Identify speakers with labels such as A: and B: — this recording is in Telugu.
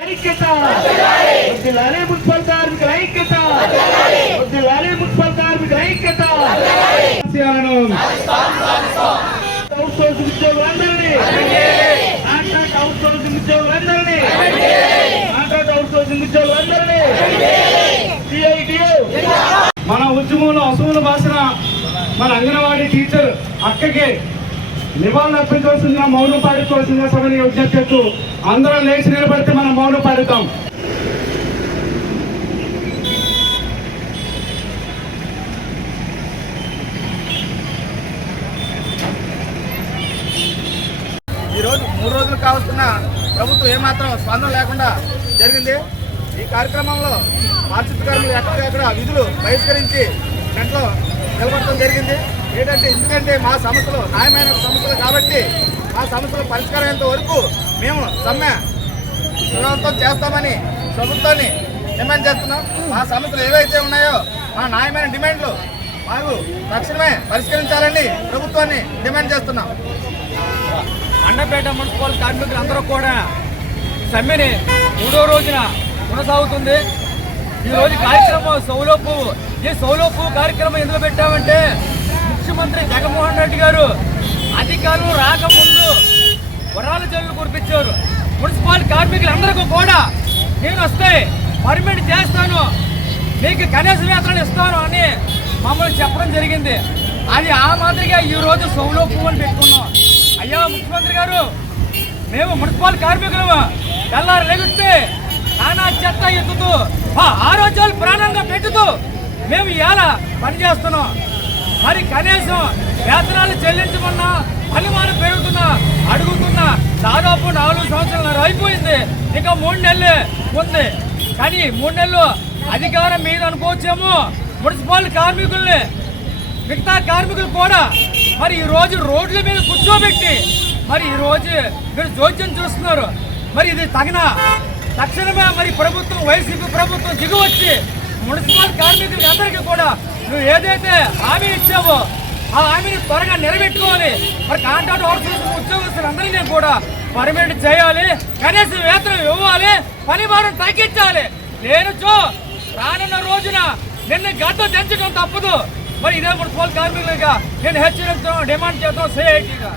A: ఐక్యత! వద్దులాలే మున్సిపల్ కార్మికుల ఐక్యత! వద్దులాలే మున్సిపల్ కార్మికుల ఐక్యత! ఆశయాలను అవుట్ సోర్సింగ్ ఉద్యోగులందరినీ! కాంట్రాక్ట్ అవుట్ సోర్సింగ్ ఉద్యోగులందరినీ! కాంట్రాక్ట్ అవుట్ సోర్సింగ్ ఉద్యోగులందరినీ! సిఐటియు
B: మన ఉద్యమంలో అసూలు భాషన మన అంగన్వాడీ టీచర్ అక్కకి నివాళులు అర్పించవలసిందిగా మౌనం పాడుకోవాల్సిందిగా సభని విజ్ఞప్తి చేస్తూ అందరం లేచి నిలబడితే మనం మౌనం పాడుతాం
C: ఈ రోజు మూడు రోజులు కావస్తున్న ప్రభుత్వం ఏమాత్రం స్పందన లేకుండా జరిగింది. ఈ కార్యక్రమంలో పారిశుద్ధ కార్మికులు ఎక్కడికక్కడ విధులు బహిష్కరించి గంటలో నిలబడటం జరిగింది. ఏంటంటే ఎందుకంటే మా సమస్యలు న్యాయమైన సమస్యలు కాబట్టి మా సమస్యలు పరిష్కారమైనంత వరకు మేము సమ్మె విజయవంతం చేస్తామని ప్రభుత్వాన్ని డిమాండ్ చేస్తున్నాం. మా సమస్యలు ఏవైతే ఉన్నాయో మా న్యాయమైన డిమాండ్లు మాకు తక్షణమే పరిష్కరించాలని ప్రభుత్వాన్ని డిమాండ్ చేస్తున్నాం.
D: అండపేట మున్సిపల్ కార్మికులందరూ కూడా సమ్మెని మూడో రోజున కొనసాగుతుంది. ఈరోజు కార్యక్రమం సౌలోపు ఈ సౌలోపు కార్యక్రమం ఎందుకు పెట్టామంటే ముఖ్యమంత్రి జగన్మోహన్ రెడ్డి గారు అధికారులు రాకముందు వరాల జల్లు కురిపించారు. మున్సిపల్ కార్మికులందరికీ కూడా నేను వస్తే పర్మిట్ చేస్తాను. మీకు కనీస వేతనం ఇస్తాను అని మమ్మల్ని చెప్పడం జరిగింది. అది ఆ మాదిరిగా ఈ రోజు పువ్వులు అని పెట్టుకున్నాం. అయ్యా ముఖ్యమంత్రి గారు మేము మున్సిపల్ కార్మికులు తెల్లారు లెగిస్తే నానా చెత్త ఎత్తుతూ ఆ ఆరోగ్యాలు ప్రాణంగా పెట్టుతూ మేము ఇలా పనిచేస్తున్నాం. మరి కనీసం వేతనాలు చెల్లించమన్నా పనిమానం పెరుగుతున్నా అడుగుతున్నా దాదాపు నాలుగు సంవత్సరాలు అయిపోయింది. ఇంకా మూడు నెలలు ఉంది. కానీ మూడు నెలలు అధికారం మీద అనుకోవచ్చేమో. మున్సిపల్ కార్మికుల్ని మిగతా కార్మికులు కూడా మరి ఈరోజు రోడ్ల మీద కూర్చోబెట్టి మరి ఈరోజు మీరు జోక్యం చూస్తున్నారు. మరి ఇది తగిన తక్షణమే మరి ప్రభుత్వం వైసీపీ ప్రభుత్వం దిగువచ్చి మున్సిపల్ కార్మికులు అందరికీ కూడా నువ్వు ఏదైతే హామీ ఇచ్చావో ఆ హామీని త్వరగా నెరవేర్చుకోవాలి. మరి కాంట్రాక్ట్ అవుట్సోర్సింగ్ ఉద్యోగస్తులందరినీ కూడా పర్మినెంట్ చేయాలి. కనీసం వేతనం ఇవ్వాలి. పని భారం తగ్గించాలి. చూ రానున్న రోజున నిన్న గడ్డ తెంచడం తప్పదు. మరి ఇదే మున్సిపల్ కార్మికులుగా నేను హెచ్చరిస్తున్నాం డిమాండ్ చేస్తాం సేఐటీగా.